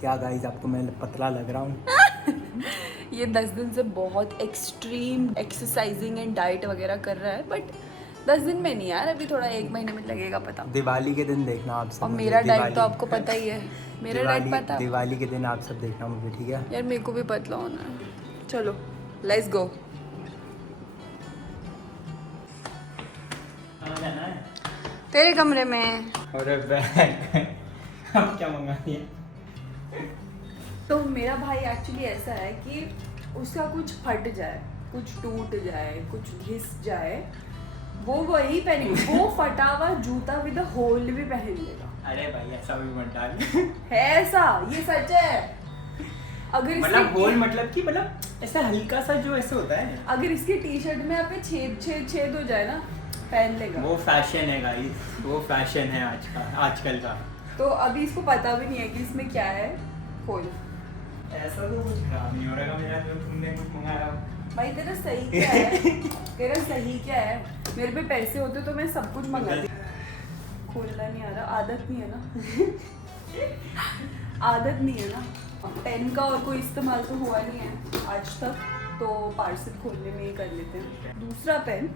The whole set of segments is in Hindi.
क्या गाइस, आपको मैं पतला लग रहा हूँ? ये 10 दिन से बहुत एक्सट्रीम एक्सरसाइजिंग एंड डाइट वगैरह कर रहा है, बट 10 दिन में नहीं यार, अभी थोड़ा 1 महीने में लगेगा पता। दिवाली के दिन देखना आप सब और मुझे। मेरा डाइट दिवाली तो आपको पता ही है, मेरा डाइट पता है। दिवाली के दिन आप सब देखना मुझे, ठीक है? यार मेरे को भी पतला होना है। चलो लेट्स गो। तेरे कमरे में। अरे बैग अब क्या मंगा दिया? तो मेरा भाई एक्चुअली ऐसा है कि उसका कुछ फट जाए, कुछ टूट जाए, कुछ घिस जाए, वो वही पहनेगा। वो फटा हुआ जूता विद होल भी पहन लेगा। अरे भाई ऐसा भी मत डाल। है ऐसा, ये सच है। अगर मतलब होल मतलब कि मतलब ऐसा हल्का सा जो ऐसे होता है। अगर इसकी टी शर्ट में आप छेद हो जाए ना, पहन लेगा। वो फैशन है गाइस, वो फैशन है आजकल का। तो अभी इसको पता भी नहीं है कि इसमें क्या है होल। ऐसा तो कुछ खराब नहीं हो रहा मेरा जो तुमने कुछ मंगाया। भाई तेरा सही क्या है? तेरा सही क्या है? मेरे पे पैसे होते तो मैं सब कुछ मंगाती। खोलना नहीं आ रहा, आदत नहीं है ना। आदत नहीं है ना। पेन का और कोई इस्तेमाल तो हुआ नहीं है आज तक, तो पार्सल खोलने में ही कर लेते हैं। दूसरा पेन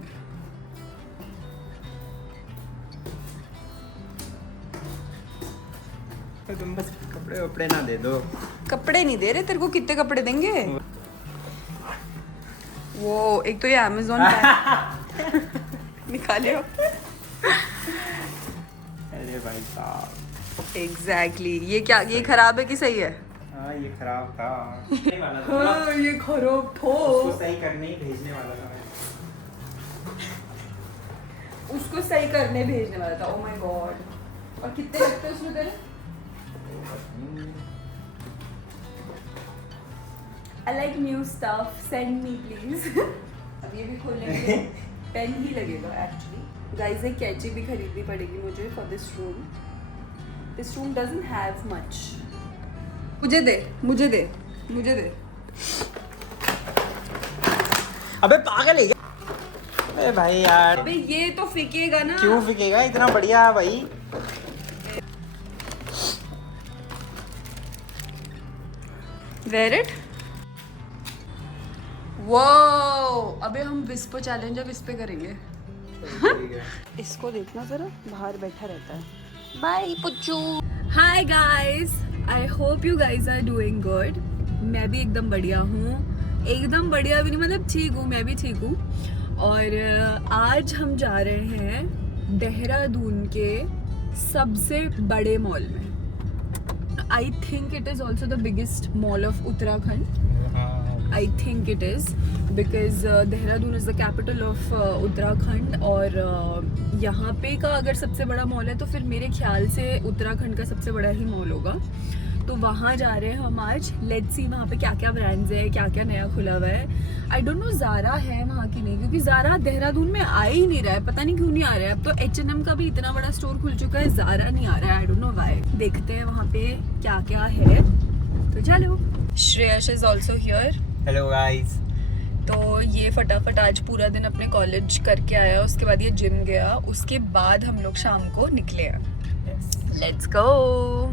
तो तुम बस कपड़े वपड़े ना दे दो। कपड़े नहीं दे रहे तेरे को, कितने कपड़े देंगे? वो एक तो ये अमेज़न निकाले हो। अरे भाई साहब एग्जैक्टली ये क्या, ये खराब है कि सही है? हाँ ये खराब था। हाँ ये खराब था। उसको सही करने ही भेजने वाला था मैं। उसको सही करने भेजने वाला था। Oh my God. और कितने लगते हैं उसमें तेरे? I like new stuff. Send me please. अब ये भी खोलने के लिए पेन ही लगेगा एक्चुअली। गाइस एक कैची भी खरीदनी पड़ेगी मुझे for this room. This room doesn't have much. मुझे दे, मुझे दे, मुझे दे। अबे पागल है क्या? अबे भाई यार, अबे ये तो फिकेगा ना। क्यों फिकेगा? इतना बढ़िया है भाई। Wear it. वाओ, अबे हम विस्पो चैलेंज विस्पे करेंगे। इसको देखना जरा, बाहर बैठा रहता है। Bye Pucchu. Hi guys, I hope you guys are doing good. मैं भी एकदम बढ़िया हूँ। एकदम बढ़िया भी नहीं, मतलब ठीक हूँ, मैं भी ठीक हूँ। और आज हम जा रहे हैं देहरादून के सबसे बड़े मॉल में। I think it is also the biggest mall of Uttarakhand. I think it is because Dehradun is the capital of Uttarakhand. और यहाँ पे का अगर सबसे बड़ा मॉल है तो फिर मेरे ख्याल से उत्तराखंड का सबसे बड़ा ही मॉल होगा। तो वहाँ जा रहे हैं हम आज। लेट्स सी वहाँ पे क्या क्या ब्रांड्स है, क्या क्या नया खुला हुआ है। आई डोंट नो ज़ारा है वहाँ की नहीं, क्योंकि ज़ारा देहरादून में आ ही नहीं रहा है, पता नहीं क्यों नहीं आ रहा है। अब तो H&M का भी इतना बड़ा स्टोर खुल चुका है, ज़ारा नहीं आ रहा है। I don't know why. देखते हैं वहाँ पे क्या क्या है, तो चलो। Shreyas is also here. Hello guys. तो ये फटाफट आज पूरा दिन अपने कॉलेज करके आया, उसके बाद ये जिम गया, उसके बाद हम लोग शाम को निकले हैं। Let's go.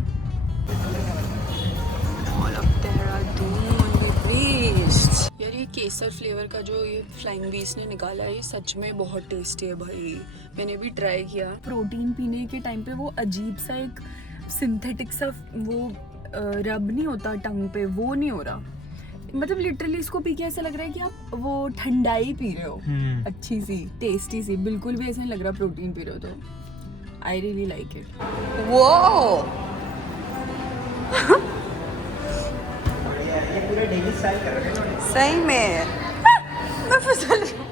Mall of Dehradun reached. यार ये केसर फ्लेवर का जो ये फ्लाइंग बीस्ट ने निकाला है, ये सच में बहुत टेस्टी है भाई। मैंने भी ट्राई किया। प्रोटीन पीने के टाइम पे वो अजीब सा एक सिंथेटिक सा वो रब नहीं होता टंग पे, वो नहीं हो रहा। मतलब लिटरली इसको पी के ऐसा लग रहा है कि आप वो ठंडाई पी रहे हो, अच्छी सी टेस्टी सी। बिल्कुल भी ऐसा नहीं लग रहा प्रोटीन पी रहे हो। तो आई रियली लाइक इट। वो ये पूरे डेली स्टाइल कर रहे हैं सही में। मैं फिसल रही हूँ।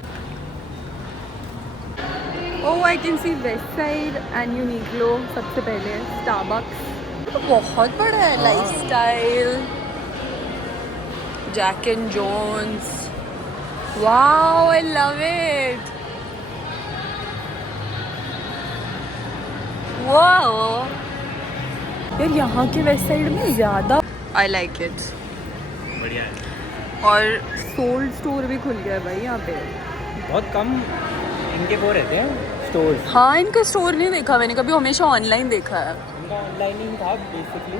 Oh I can see West Side and Uniqlo सबसे पहले। स्टारबक्स तो बहुत बड़ा है। Lifestyle, Jack and Jones. Wow I love it. Wow यार यहाँ के वेस्ट साइड में ज़्यादा आई लाइक इट। बढ़िया है। और सोल्ड स्टोर भी खुल गया है भाई यहाँ पे। बहुत कम इनके वो रहते हैं स्टोर। हाँ, इनका स्टोर नहीं देखा मैंने कभी, हमेशा ऑनलाइन देखा है। इनका ऑनलाइन ही था बेसिकली,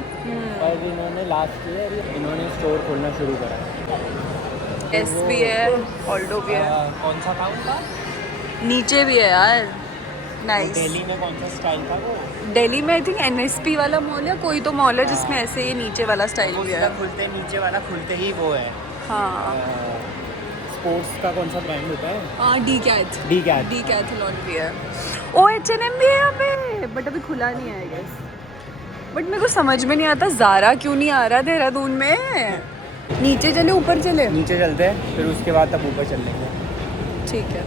और इन्होंने लास्ट ईयर इन्होंने स्टोर खोलना शुरू करा। एस भी है, ऑल्डो भी है। कौन सा था उनका? नीचे भी है यार, नाइस। दिल्ली में कौन सा स्टाइल था वो? दिल्ली में आई थिंक NSP वाला मॉल या कोई तो मॉल है जिसमें ऐसे ही नीचे वाला स्टाइल भी है। खुलते नीचे वाला खुलते ही वो है। हाँ, स्पोर्ट्स का कौन सा ब्रांड होता है? डी कैथ डीकैथलॉन भी है। ओ H&M भी है यहाँ पे, बट अभी खुला नहीं है आई गेस। बट मेरे को समझ में नहीं आता ज़ारा क्यों नहीं आ रहा देहरादून में। नीचे चले ऊपर चले? नीचे चलते हैं, फिर उसके बाद तब ऊपर चल लेंगे। ठीक है,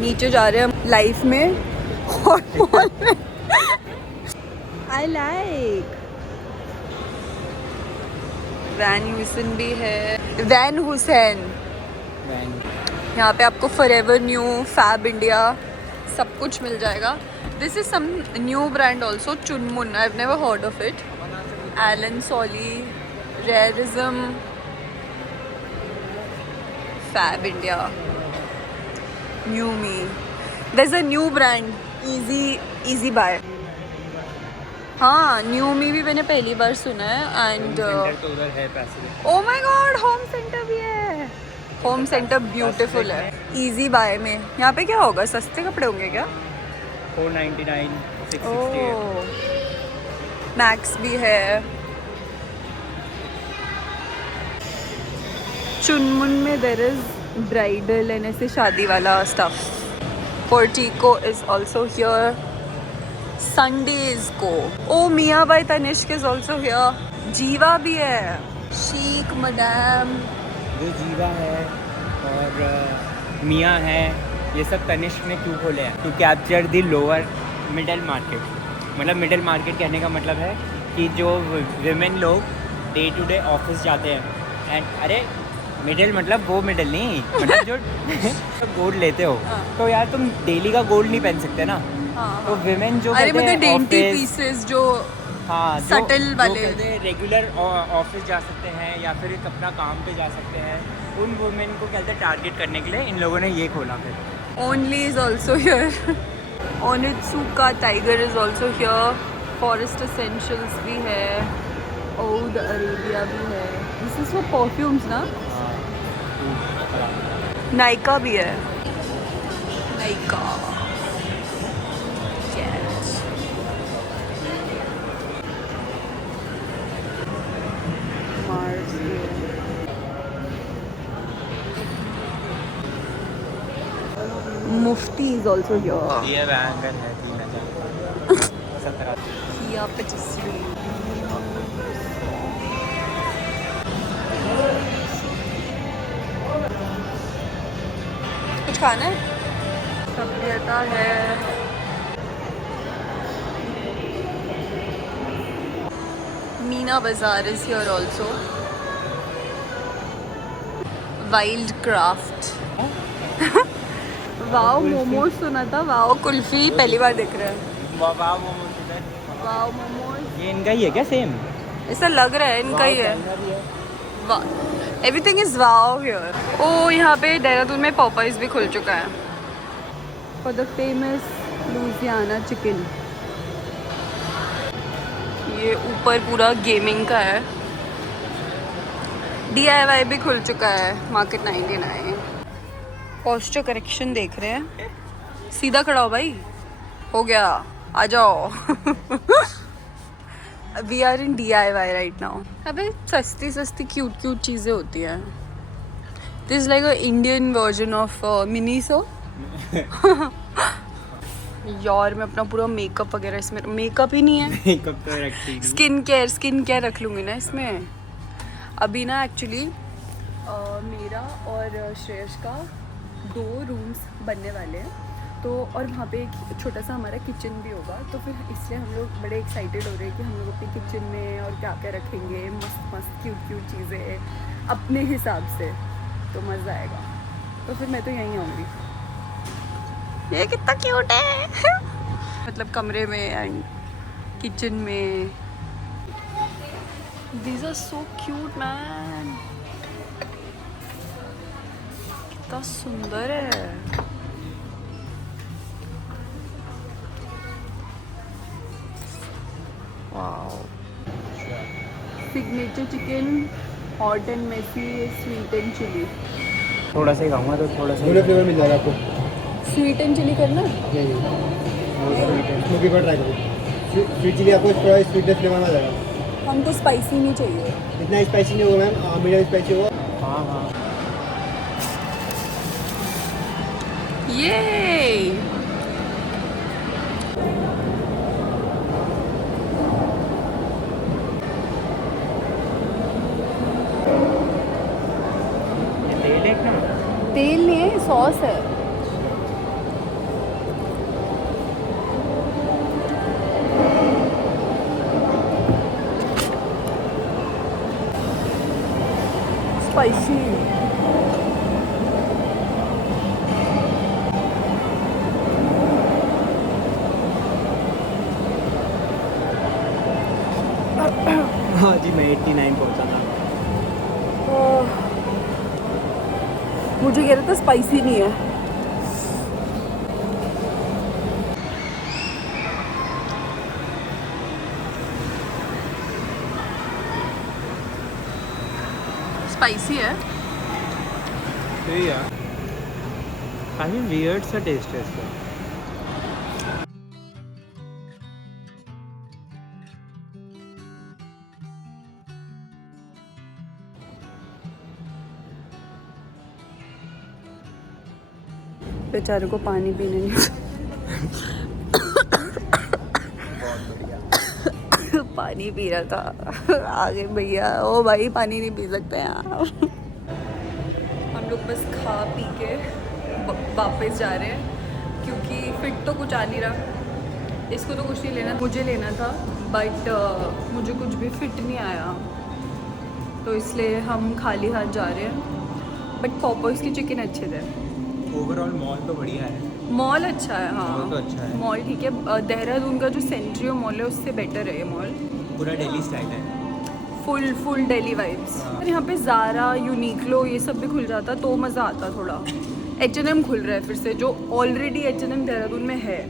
नीचे जा रहे हैं हम लाइफ में और मॉल में। आई लाइक वैन हुसैन भी है, वैन हुसैन। यहाँ पे आपको फॉरएवर न्यू, फैब इंडिया सब कुछ मिल जाएगा। This is some new brand also, Chunmun, I have never heard of it. Allen Solly, Rareism, Fab India, New Me. There is a new brand, Easy Buy. हाँ, न्यू मी भी मैंने पहली बार सुना है। एंड तो उधर है पैसे। Oh my God, home centre भी है। होम सेंटर ब्यूटीफुल है। इजी बाय में यहाँ पे क्या होगा, सस्ते कपड़े होंगे क्या? 499, 668। मैक्स भी है। चुनमुन में देयर इज ब्राइडल एंड ऐसे शादी वाला stuff. Portico is also here. Sundays को oh Mia by Tanishq is also here. Jiva भी है, शीक मडैम। जो जीवा है और मिया है, ये सब तनिष्क ने क्यों खोले हैं? To capture the lower middle market. मतलब मिडिल मार्केट कहने का मतलब है कि जो विमेन लोग डे टू डे ऑफिस जाते हैं, एंड अरे मिडिल मतलब वो मिडिल नहीं, मतलब जो गोल्ड लेते हो, तो यार तुम डेली का गोल्ड नहीं पहन सकते ना। तो विमेन जो अरे मतलब डेंटी ऑफिस, पीसेस जो हाँ, सटल वाले रेगुलर ऑफिस जा सकते हैं या फिर अपना काम पे जा सकते हैं, उन वुमेन को कहते हैं टारगेट करने के लिए इन लोगों ने ये खोला। फिर Only is also here. Onitsuka Tiger is also here. Forest Essentials भी है। ओद अरेबिया भी है। दिस इज फॉर परफ्यूम्स ना। नाइका भी है, नाइका। मुफ्ती इज ऑल्सो हियर। ये बैंगन है 3000 किया 25। कुछ खाना है? सभ्यता है। मीना बाजार is here also. Wild craft. Wow momos सुना था, वाओ कुल्फी पहली बार देख रहे हैं। वाव मोमोज इधर। वाओ मोमोज, ये इनका ही है क्या? सेम ऐसा लग रहा है इनका ही है। Everything is wow here. Oh यहाँ पे देहरादून में पॉपाइज भी खुल चुका है। For the famous Louisiana chicken. ये ऊपर पूरा गेमिंग का है। DIY भी खुल चुका है, मार्केट 99। पोस्चर करेक्शन देख रहे हैं। सीधा खड़ा हो भाई, हो गया, आ जाओ। We are in DIY right now. अबे सस्ती सस्ती क्यूट क्यूट चीज़ें होती हैं। This is like a Indian version of Miniso. यार मैं अपना पूरा मेकअप वगैरह इसमें, मेकअप ही नहीं है, मेकअप तो रखती नहीं। स्किन केयर रख लूँगी ना इसमें। अभी ना एक्चुअली मेरा और श्रेयस का 2 रूम्स बनने वाले हैं, तो और वहाँ पे एक छोटा सा हमारा किचन भी होगा, तो फिर इसलिए हम लोग बड़े एक्साइटेड हो रहे हैं कि हम लोग अपने किचन में और क्या क्या रखेंगे, मस्त मस्त क्यूट क्यूट चीज़ें अपने हिसाब से, तो मज़ा आएगा। तो फिर मैं तो यहीं आऊँगी। ये कितना क्यूट है। मतलब कमरे में एंड किचन में। These are so cute man। कितना सुंदर है। Wow, signature chicken, hot and messy, sweet and chilli. थोड़ा सा ही खाऊंगा तो थोड़ा सा दोनों फ्लेवर मिल जाएगा आपको। स्वीट एंड चिली करना। स्मोकी पर ट्राई करो। स्वीट चिली आपको थोड़ा स्वीटनेस फ्लेवर में आ जाएगा। हमको स्पाइसी नहीं चाहिए। इतना स्पाइसी नहीं होगा मैम, मीडियम स्पाइसी होगा। हाँ हाँ ये तेल है क्या? तेल नहीं है, सॉस है। स्पाइसी। हाँ जी, मैं 89 पहुँचा था। मुझे कह रहा था स्पाइसी नहीं है। स्पाइसी है। सही है, काफ़ी वियर्ड सा टेस्ट है इसका। बेचारे को पानी पीने नहीं। पानी पी रहा था, आगे भैया ओ भाई पानी नहीं पी सकते हैं आप। हम लोग बस खा पी के वापस जा रहे हैं क्योंकि फिट तो कुछ आ नहीं रहा। इसको तो कुछ नहीं लेना, मुझे लेना था, बट मुझे कुछ भी फिट नहीं आया, तो इसलिए हम खाली हाथ जा रहे हैं। बट पॉपर्स के चिकन अच्छे थे। ओवरऑल मॉल तो बढ़िया है। मॉल अच्छा है, हाँ मॉल तो अच्छा है। मॉल ठीक है। देहरादून का जो सेंट्रियो मॉल है उससे बेटर है ये मॉल। पूरा दिल्ली स्टाइल है। Full Delhi vibes. और यहाँ पे ज़ारा, यूनिक्लो ये सब भी खुल जाता तो मज़ा आता थोड़ा। H&M खुल रहा है फिर से, जो ऑलरेडी H&M देहरादून में है,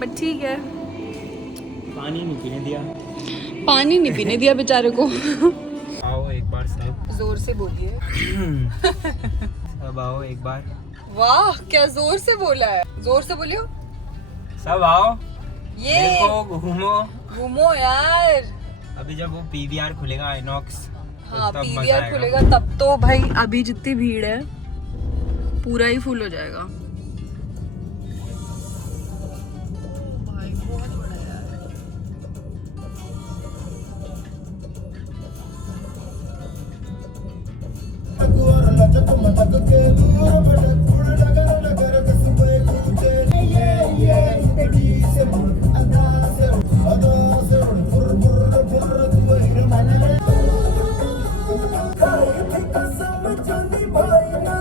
बट ठीक है। पानी नहीं पीने दिया। पानी नहीं पीने दिया बेचारे को। आओ एक बार सब। जोर से बोलिए। सब आओ एक बार। वाह क्या जोर से बोला है, जोर से बोलियो। सब आओ, ये देखो, घूमो। घूमो यार। अभी जब वो PVR खुलेगा आइनॉक्स, हाँ तब मजा PVR आएगा। खुलेगा तब तो भाई, अभी जितनी भीड़ है पूरा ही फुल हो जाएगा। भाई बहुत बड़ा है यार। Kasam chandi bhai na